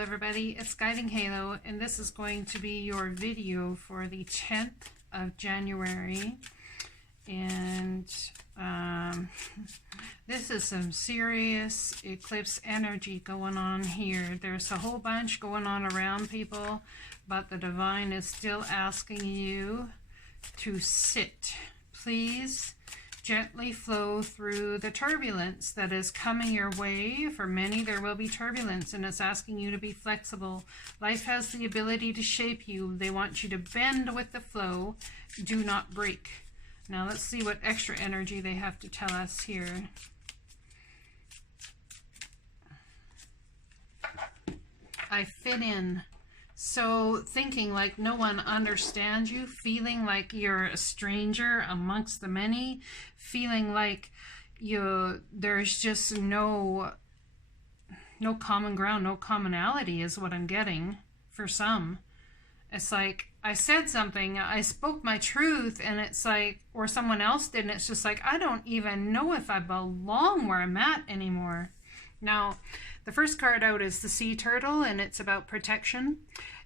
everybody, it's Guiding Halo, and this is going to be your video for the 10th of January. And this is some serious eclipse energy going on here. There's a whole bunch going on around people, but the divine is still asking you to sit. Please gently flow through the turbulence that is coming your way. For many, there will be turbulence, and it's asking you to be flexible. Life has the ability to shape you. They want you to bend with the flow. Do not break. Now let's see what extra energy they have to tell us here. I fit in. So thinking like no one understands you, feeling like you're a stranger amongst the many, feeling like there's just no common ground, no commonality is what I'm getting for some. It's like I said something, I spoke my truth, and it's like, or someone else did, and it's just like, I don't even know if I belong where I'm at anymore. Now, the first card out is the Sea Turtle, and it's about protection.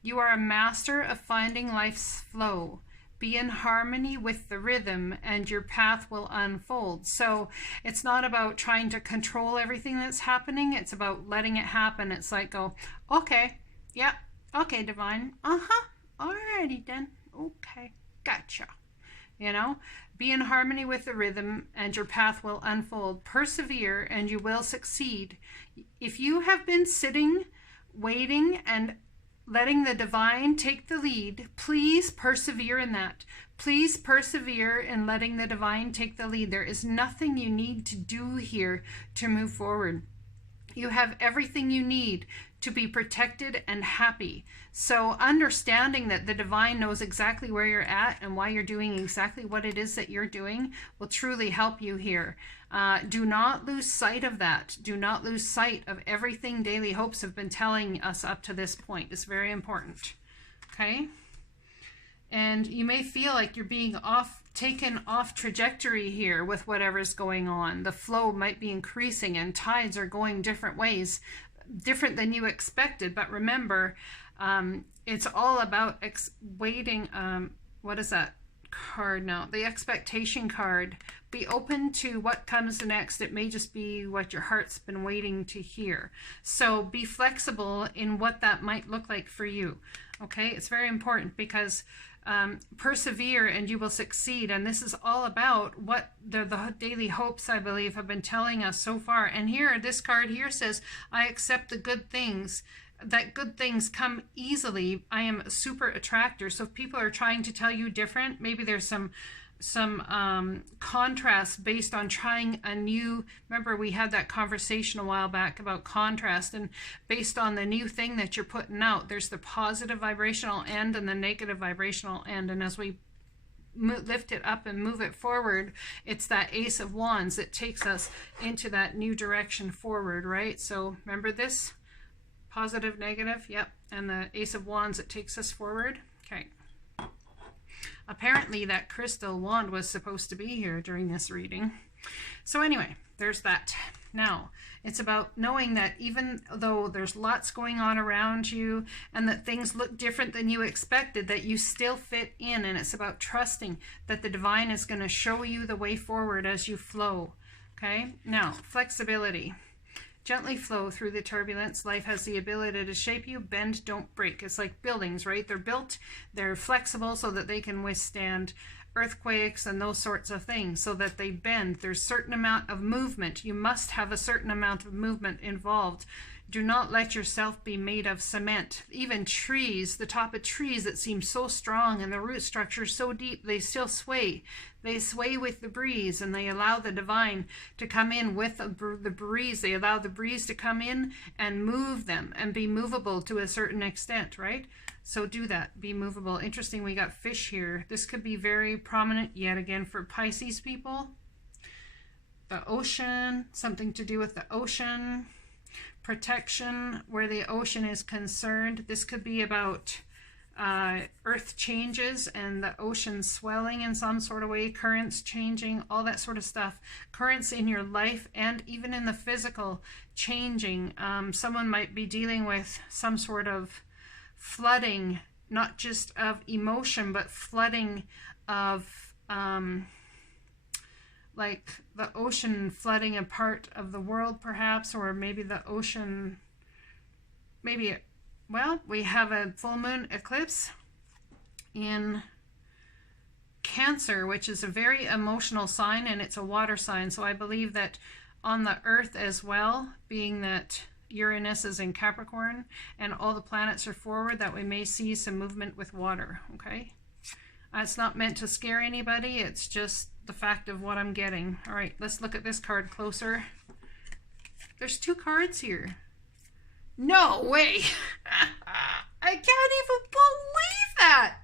You are a master of finding life's flow. Be in harmony with the rhythm, and your path will unfold. So it's not about trying to control everything that's happening. It's about letting it happen. It's like, go, okay, yeah, okay, divine, alrighty then, okay, gotcha. You know, be in harmony with the rhythm, and your path will unfold. Persevere, and you will succeed. If you have been sitting, waiting, and letting the divine take the lead, please persevere in that. Please persevere in letting the divine take the lead. There is nothing you need to do here to move forward. You have everything you need to be protected and happy. So understanding that the divine knows exactly where you're at and why you're doing exactly what it is that you're doing will truly help you here. Do not lose sight of that. Do not lose sight of everything Daily Hopes have been telling us up to this point. It's very important. Okay? And you may feel like you're being taken off trajectory here with whatever's going on. The flow might be increasing and tides are going different ways, different than you expected. But remember, it's all about waiting. What is that card now? The expectation card. Be open to what comes next. It may just be what your heart's been waiting to hear. So be flexible in what that might look like for you. Okay, it's very important because persevere and you will succeed. And this is all about what the Daily Hopes, I believe, have been telling us so far. And here, this card here says, I accept the good things, that good things come easily. I am a super attractor. So if people are trying to tell you different, maybe there's some contrast based on trying a new, remember we had that conversation a while back about contrast, and based on the new thing that you're putting out, there's the positive vibrational end and the negative vibrational end. And as we lift it up and move it forward, it's that Ace of Wands that takes us into that new direction forward, right? So remember this, positive, negative, yep, and the Ace of Wands that takes us forward. Okay. Apparently that crystal wand was supposed to be here during this reading. So anyway, there's that. Now, it's about knowing that even though there's lots going on around you and that things look different than you expected, that you still fit in. And it's about trusting that the divine is going to show you the way forward as you flow. Okay? Now, flexibility. Gently flow through the turbulence. Life has the ability to shape you. Bend, don't break. It's like buildings, right? They're built, they're flexible so that they can withstand earthquakes and those sorts of things, so that they bend. There's a certain amount of movement. You must have a certain amount of movement involved. Do not let yourself be made of cement. Even trees, the top of trees that seem so strong and the root structure so deep, they still sway. They sway with the breeze, and they allow the divine to come in with the breeze. They allow the breeze to come in and move them and be movable to a certain extent, right? So do that. Be movable. Interesting, we got fish here. This could be very prominent yet again for Pisces people. The ocean, something to do with the ocean. Protection, where the ocean is concerned. This could be about earth changes and the ocean swelling in some sort of way, currents changing, all that sort of stuff. Currents in your life and even in the physical changing. Someone might be dealing with some sort of flooding, not just of emotion, but flooding of like the ocean flooding a part of the world perhaps, or maybe the ocean, maybe, well, we have a full moon eclipse in Cancer, which is a very emotional sign, and it's a water sign. So I believe that on the earth as well, being that Uranus is in Capricorn and all the planets are forward, that we may see some movement with water, okay? It's not meant to scare anybody. It's just the fact of what I'm getting. All right, let's look at this card closer. There's 2 cards here. No way. I can't even believe that.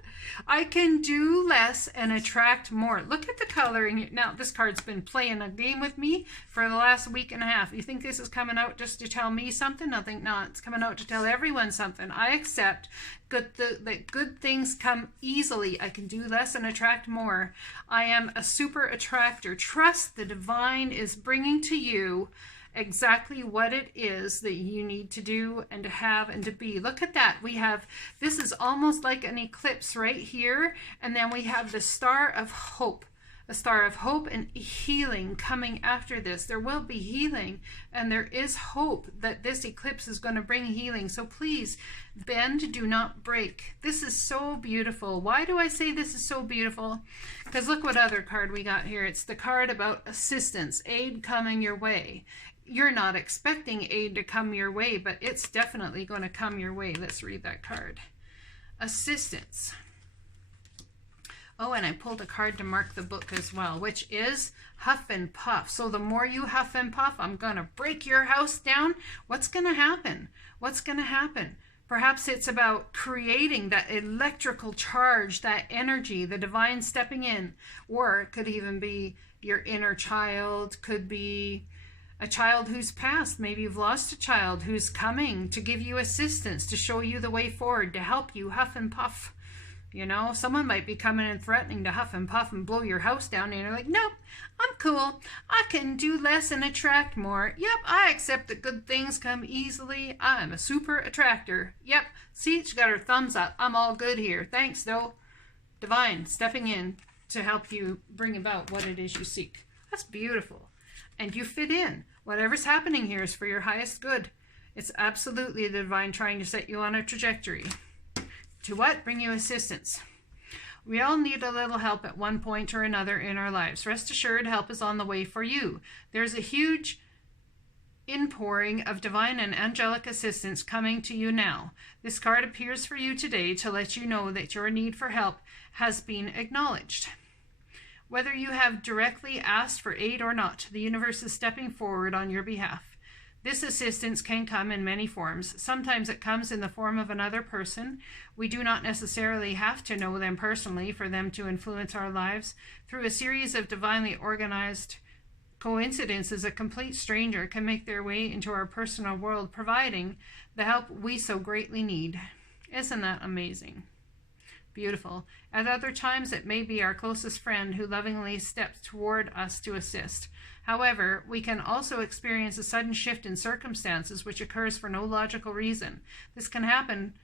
I can do less and attract more. Look at the coloring. Now, this card's been playing a game with me for the last week and a half. You think this is coming out just to tell me something? I think not. It's coming out to tell everyone something. I accept that good things come easily. I can do less and attract more. I am a super attractor. Trust the divine is bringing to you exactly what it is that you need to do and to have and to be. Look at that. We have, this is almost like an eclipse right here, and then we have the star of hope, a star of hope and healing coming after this. There will be healing, and there is hope that this eclipse is going to bring healing. So please bend, do not break. This is so beautiful. Why do I say this is so beautiful? Because look what other card we got here. It's the card about assistance, aid coming your way. You're not expecting aid to come your way, but it's definitely going to come your way. Let's read that card. Assistance. Oh, and I pulled a card to mark the book as well, which is huff and puff. So the more you huff and puff, I'm going to break your house down. What's going to happen? What's going to happen? Perhaps it's about creating that electrical charge, that energy, the divine stepping in. Or it could even be your inner child, could be a child who's passed. Maybe you've lost a child who's coming to give you assistance, to show you the way forward, to help you huff and puff. You know, someone might be coming and threatening to huff and puff and blow your house down, and you're like, nope, I'm cool. I can do less and attract more. Yep, I accept that good things come easily. I'm a super attractor. Yep, see, she got her thumbs up. I'm all good here. Thanks, though. Divine stepping in to help you bring about what it is you seek. That's beautiful. And you fit in. Whatever's happening here is for your highest good. It's absolutely the divine trying to set you on a trajectory. To what? Bring you assistance. We all need a little help at one point or another in our lives. Rest assured, help is on the way for you. There's a huge inpouring of divine and angelic assistance coming to you now. This card appears for you today to let you know that your need for help has been acknowledged. Whether you have directly asked for aid or not, the universe is stepping forward on your behalf. This assistance can come in many forms. Sometimes it comes in the form of another person. We do not necessarily have to know them personally for them to influence our lives. Through a series of divinely organized coincidences, a complete stranger can make their way into our personal world, providing the help we so greatly need. Isn't that amazing? Beautiful. At other times, it may be our closest friend who lovingly steps toward us to assist. However, we can also experience a sudden shift in circumstances which occurs for no logical reason. This can happen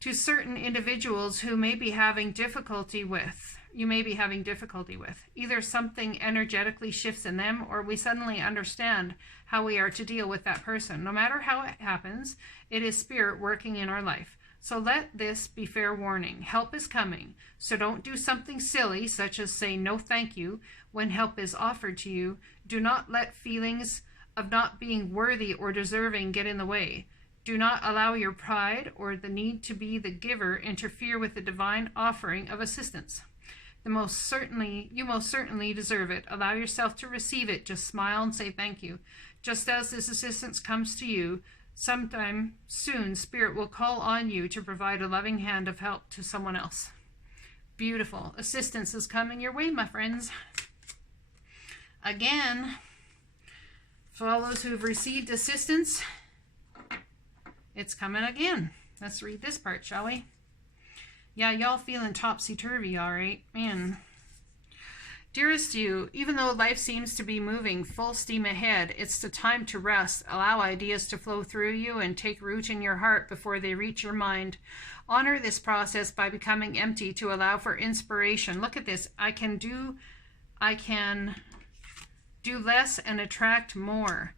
to certain individuals who may be having difficulty with. Either something energetically shifts in them, or we suddenly understand how we are to deal with that person. No matter how it happens, it is spirit working in our life. So let this be fair warning. Help is coming. So don't do something silly, such as say no thank you, when help is offered to you. Do not let feelings of not being worthy or deserving get in the way. Do not allow your pride or the need to be the giver interfere with the divine offering of assistance. You most certainly deserve it. Allow yourself to receive it. Just smile and say thank you. Just as this assistance comes to you, sometime soon, Spirit will call on you to provide a loving hand of help to someone else. Beautiful. Assistance is coming your way, my friends. Again, for all those who have received assistance, it's coming again. Let's read this part, shall we? Yeah, y'all feeling topsy-turvy, all right? Man. Dearest you, even though life seems to be moving full steam ahead, it's the time to rest. Allow ideas to flow through you and take root in your heart before they reach your mind. Honor this process by becoming empty to allow for inspiration. Look at this. I can do less and attract more.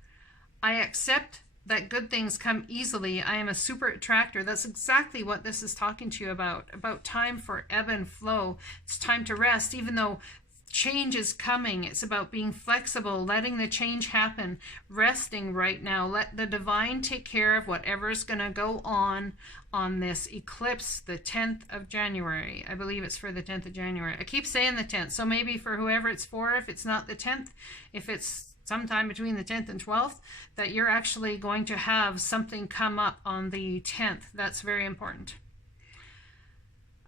I accept that good things come easily. I am a super attractor. That's exactly what this is talking to you about time for ebb and flow. It's time to rest, even though change is coming. It's about being flexible, letting the change happen, resting right now. Let the divine take care of whatever's going to go on this eclipse, the 10th of January. I believe it's for the 10th of January. I keep saying the 10th, so maybe for whoever it's for, if it's not the 10th, if it's sometime between the 10th and 12th, that you're actually going to have something come up on the 10th. That's very important.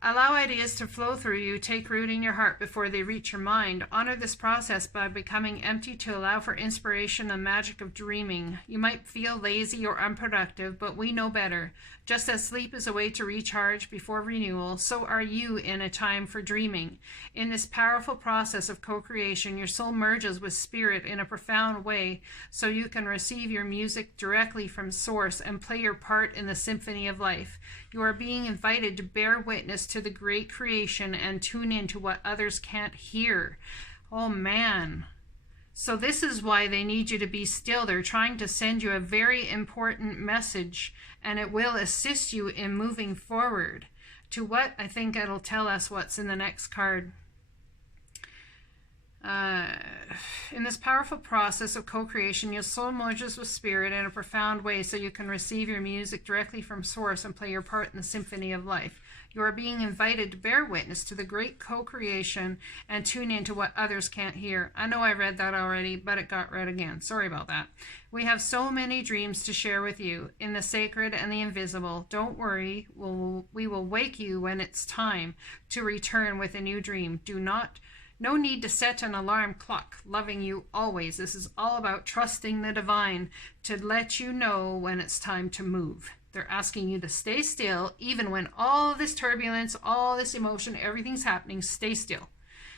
Allow ideas to flow through you, take root in your heart before they reach your mind. Honor this process by becoming empty to allow for inspiration and magic of dreaming. You might feel lazy or unproductive, but we know better. Just as sleep is a way to recharge before renewal, so are you in a time for dreaming. In this powerful process of co-creation, your soul merges with spirit in a profound way, so you can receive your music directly from source and play your part in the symphony of life. You are being invited to bear witness to the great creation and tune into what others can't hear. Oh man. So this is why they need you to be still. They're trying to send you a very important message, and it will assist you in moving forward. To what? I think it'll tell us what's in the next card. In this powerful process of co-creation, your soul merges with spirit in a profound way so you can receive your music directly from source and play your part in the symphony of life. You are being invited to bear witness to the great co-creation and tune into what others can't hear. I know I read that already, but it got read again. Sorry about that. We have so many dreams to share with you in the sacred and the invisible. Don't worry, we will wake you when it's time to return with a new dream. No need to set an alarm clock. Loving you always. This is all about trusting the divine to let you know when it's time to move. They're asking you to stay still, even when all this turbulence, all this emotion, everything's happening. Stay still.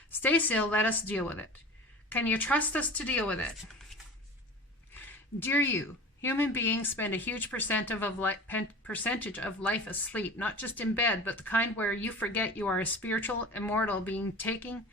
Stay still. Let us deal with it. Can you trust us to deal with it? Dear you, human beings spend a huge percentage of life asleep, not just in bed, but the kind where you forget you are a spiritual, immortal being taking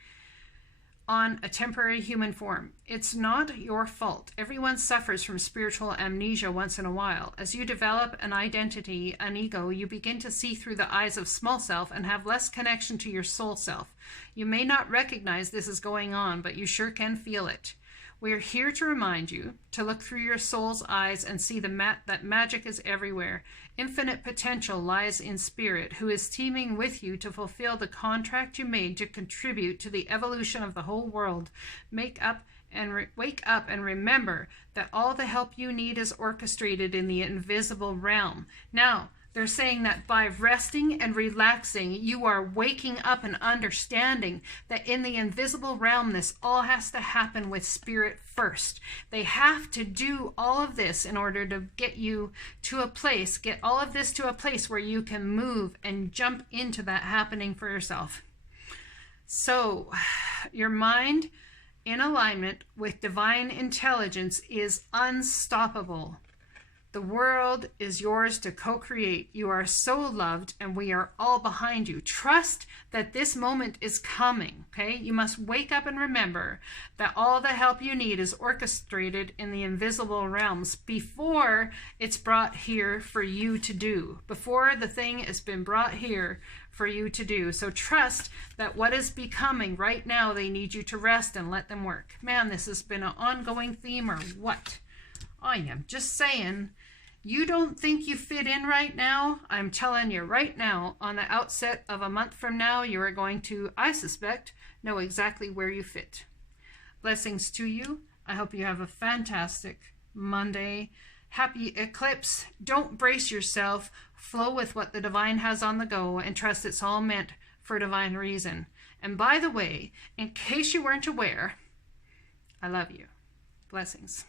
on a temporary human form. It's not your fault. Everyone suffers from spiritual amnesia once in a while. As you develop an identity, an ego, you begin to see through the eyes of small self and have less connection to your soul self. You may not recognize this is going on, but you sure can feel it. We are here to remind you to look through your soul's eyes and see that magic is everywhere. Infinite potential lies in spirit, who is teaming with you to fulfill the contract you made to contribute to the evolution of the whole world. Wake up and remember that all the help you need is orchestrated in the invisible realm. Now, they're saying that by resting and relaxing, you are waking up and understanding that in the invisible realm, this all has to happen with spirit first. They have to do all of this in order to get you to a place, get all of this to a place where you can move and jump into that happening for yourself. So, your mind in alignment with divine intelligence is unstoppable. The world is yours to co-create. You are so loved, and we are all behind you. Trust that this moment is coming, okay? You must wake up and remember that all the help you need is orchestrated in the invisible realms before it's brought here for you to do, before the thing has been brought here for you to do. So trust that what is becoming right now, they need you to rest and let them work. Man, this has been an ongoing theme, or what? I am just saying, you don't think you fit in right now? I'm telling you right now, on the outset of a month from now, you are going to, I suspect, know exactly where you fit. Blessings to you. I hope you have a fantastic Monday. Happy eclipse. Don't brace yourself. Flow with what the divine has on the go and trust it's all meant for divine reason. And by the way, in case you weren't aware, I love you. Blessings.